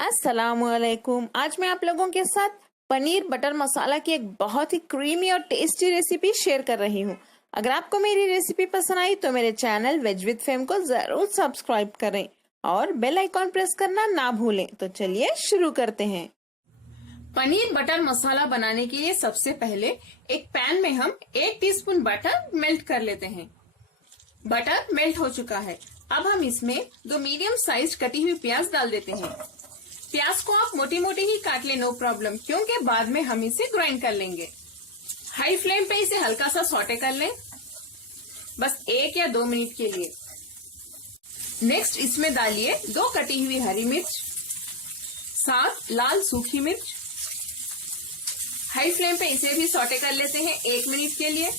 अस्सलामुअलैकुम। आज मैं आप लोगों के साथ पनीर बटर मसाला की एक बहुत ही क्रीमी और टेस्टी रेसिपी शेयर कर रही हूँ। अगर आपको मेरी रेसिपी पसंद आई तो मेरे चैनल वेज विद फेम को जरूर सब्सक्राइब करें और बेल आइकॉन प्रेस करना ना भूलें। तो चलिए शुरू करते हैं। पनीर बटर मसाला बनाने के लिए सबसे पहले एक पैन में हम 1 टीस्पून बटर मेल्ट कर लेते हैं। बटर मेल्ट हो चुका है। अब हम इसमें 2 मीडियम साइज कटी हुई प्याज डाल देते हैं। प्याज को आप मोटी मोटी ही काट ले, नो प्रॉब्लम, क्योंकि बाद में हम इसे ग्राइंड कर लेंगे। हाई फ्लेम पे इसे हल्का सा सौटे कर लें, बस 1 या 2 मिनट के लिए। नेक्स्ट इसमें डालिए 2 कटी हुई हरी मिर्च, 7 लाल सूखी मिर्च। हाई फ्लेम पे इसे भी सौटे कर लेते हैं 1 मिनट के लिए।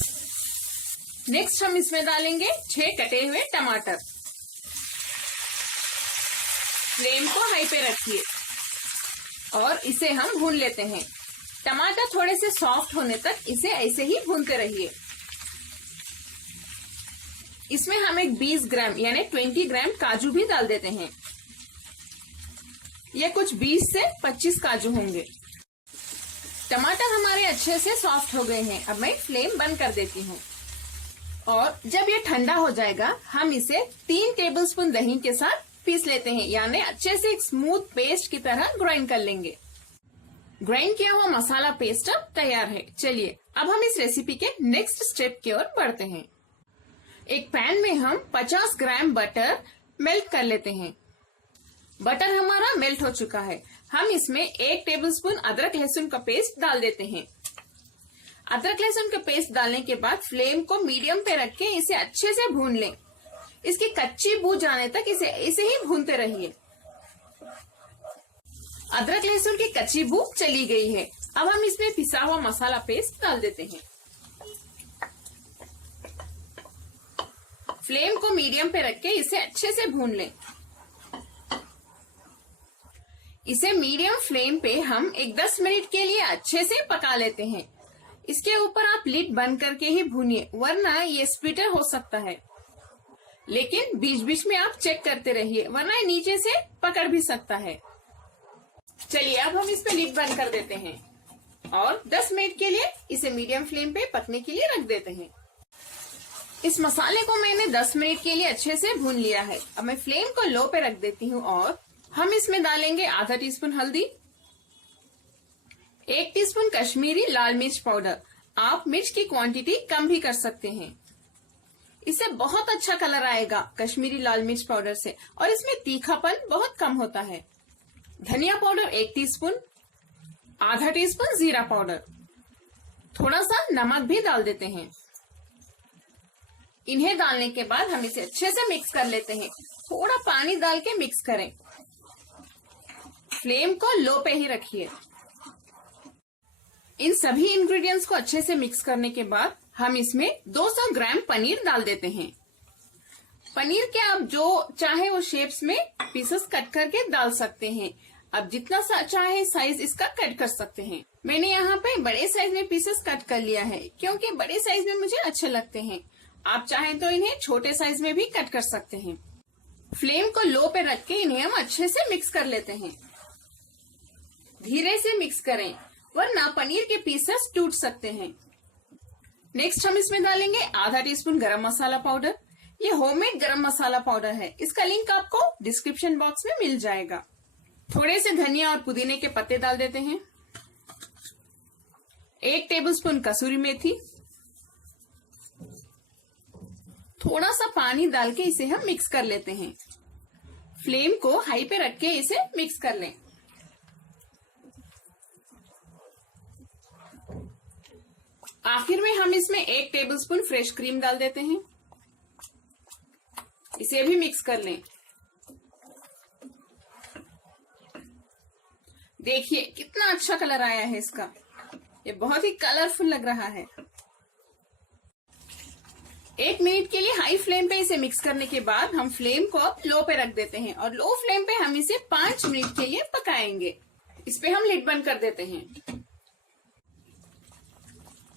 नेक्स्ट हम इसमें डालेंगे 6 कटे हुए टमाटर। फ्लेम को हाई पे रखिए और इसे हम भून लेते हैं। टमाटर थोड़े से सॉफ्ट होने तक इसे ऐसे ही भूनते रहिए। इसमें हम एक 20 ग्राम यानी 20 ग्राम काजू भी डाल देते हैं। ये कुछ 20 से 25 काजू होंगे। टमाटर हमारे अच्छे से सॉफ्ट हो गए हैं। अब मैं फ्लेम बंद कर देती हूँ और जब ये ठंडा हो जाएगा हम इसे 3 टेबलस्पून दही के साथ पीस लेते हैं, यानी अच्छे से एक स्मूथ पेस्ट की तरह ग्राइंड कर लेंगे। ग्राइंड किया हुआ मसाला पेस्ट अब तैयार है। चलिए अब हम इस रेसिपी के नेक्स्ट स्टेप की ओर बढ़ते हैं। एक पैन में हम 50 ग्राम बटर मेल्ट कर लेते हैं। बटर हमारा मेल्ट हो चुका है। हम इसमें 1 टेबलस्पून अदरक लहसुन का पेस्ट डाल देते हैं। अदरक लहसुन का पेस्ट डालने के बाद फ्लेम को मीडियम पे रख के इसे अच्छे से भून लें। इसकी कच्ची बू जाने तक इसे ऐसे ही भूनते रहिए। अदरक लहसुन की कच्ची बू चली गई है। अब हम इसमें पिसा हुआ मसाला पेस्ट डाल देते हैं। फ्लेम को मीडियम पे रख के इसे अच्छे से भून लें। इसे मीडियम फ्लेम पे हम एक 10 मिनट के लिए अच्छे से पका लेते हैं। इसके ऊपर आप लिड बंद करके ही भूनिए, वरना ये स्प्लिटर हो सकता है। लेकिन बीच बीच में आप चेक करते रहिए, वरना ये नीचे से पकड़ भी सकता है। चलिए अब हम इस पे लिड बंद कर देते हैं और 10 मिनट के लिए इसे मीडियम फ्लेम पे पकने के लिए रख देते हैं। इस मसाले को मैंने 10 मिनट के लिए अच्छे से भून लिया है। अब मैं फ्लेम को लो पे रख देती हूँ और हम इसमें डालेंगे आधा टीस्पून हल्दी, 1 टीस्पून कश्मीरी लाल मिर्च पाउडर। आप मिर्च की क्वांटिटी कम भी कर सकते हैं। इससे बहुत अच्छा कलर आएगा कश्मीरी लाल मिर्च पाउडर से, और इसमें तीखापन बहुत कम होता है। धनिया पाउडर 1 टीस्पून, आधा टीस्पून जीरा पाउडर, थोड़ा सा नमक भी डाल देते हैं। इन्हें डालने के बाद हम इसे अच्छे से मिक्स कर लेते हैं। थोड़ा पानी डाल के मिक्स करें। फ्लेम को लो पे ही रखिए। इन सभी इंग्रेडिएंट्स को अच्छे से मिक्स करने के बाद हम इसमें 200 ग्राम पनीर डाल देते हैं। पनीर के आप जो चाहे वो शेप्स में पीसेस कट करके डाल सकते हैं। अब जितना चाहे साइज इसका कट कर सकते हैं। मैंने यहाँ पे बड़े साइज में पीसेस कट कर लिया है, क्योंकि बड़े साइज में मुझे अच्छे लगते हैं। आप चाहें तो इन्हें छोटे साइज में भी कट कर सकते हैं। फ्लेम को लो पे रख के इन्हें हम अच्छे से मिक्स कर लेते हैं। धीरे से मिक्स करें, वरना पनीर के पीसेस टूट सकते हैं। नेक्स्ट हम इसमें डालेंगे आधा टीस्पून गरम मसाला पाउडर। ये होममेड गरम मसाला पाउडर है। इसका लिंक आपको डिस्क्रिप्शन बॉक्स में मिल जाएगा। थोड़े से धनिया और पुदीने के पत्ते डाल देते हैं। 1 टेबलस्पून कसूरी मेथी। थोड़ा सा पानी डाल के इसे हम मिक्स कर लेते हैं। फ्लेम को हाई पे रख के इसे मिक्स कर लें। आखिर में हम इसमें 1 टेबलस्पून फ्रेश क्रीम डाल देते हैं। इसे भी मिक्स कर लें। देखिए कितना अच्छा कलर आया है इसका। ये बहुत ही कलरफुल लग रहा है। 1 मिनट के लिए हाई फ्लेम पे इसे मिक्स करने के बाद हम फ्लेम को अब लो पे रख देते हैं और लो फ्लेम पे हम इसे 5 मिनट के लिए पकाएंगे। इस पे हम लिड बंद कर देते हैं।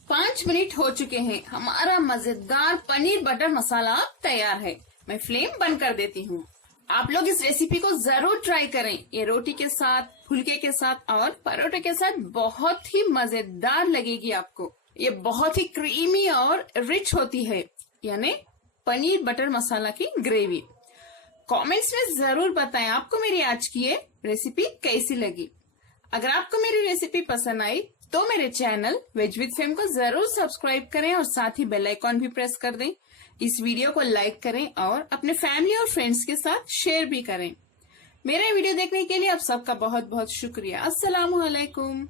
5 मिनट हो चुके हैं। हमारा मजेदार पनीर बटर मसाला अब तैयार है। मैं फ्लेम बंद कर देती हूँ आप लोग इस रेसिपी को जरूर ट्राई करें। ये रोटी के साथ, फुलके के साथ और परोठे के साथ बहुत ही मजेदार लगेगी आपको। ये बहुत ही क्रीमी और रिच होती है, यानी पनीर बटर मसाला की ग्रेवी। कमेंट्स में जरूर बताएं आपको मेरी आज की ये रेसिपी कैसी लगी। अगर आपको मेरी रेसिपी पसंद आई तो मेरे चैनल वेज विद फेम को जरूर सब्सक्राइब करें और साथ ही बेल आइकॉन भी प्रेस कर दें। इस वीडियो को लाइक करें और अपने फैमिली और फ्रेंड्स के साथ शेयर भी करें। मेरा वीडियो देखने के लिए आप सबका बहुत बहुत शुक्रिया। अस्सलामुअलैकुम।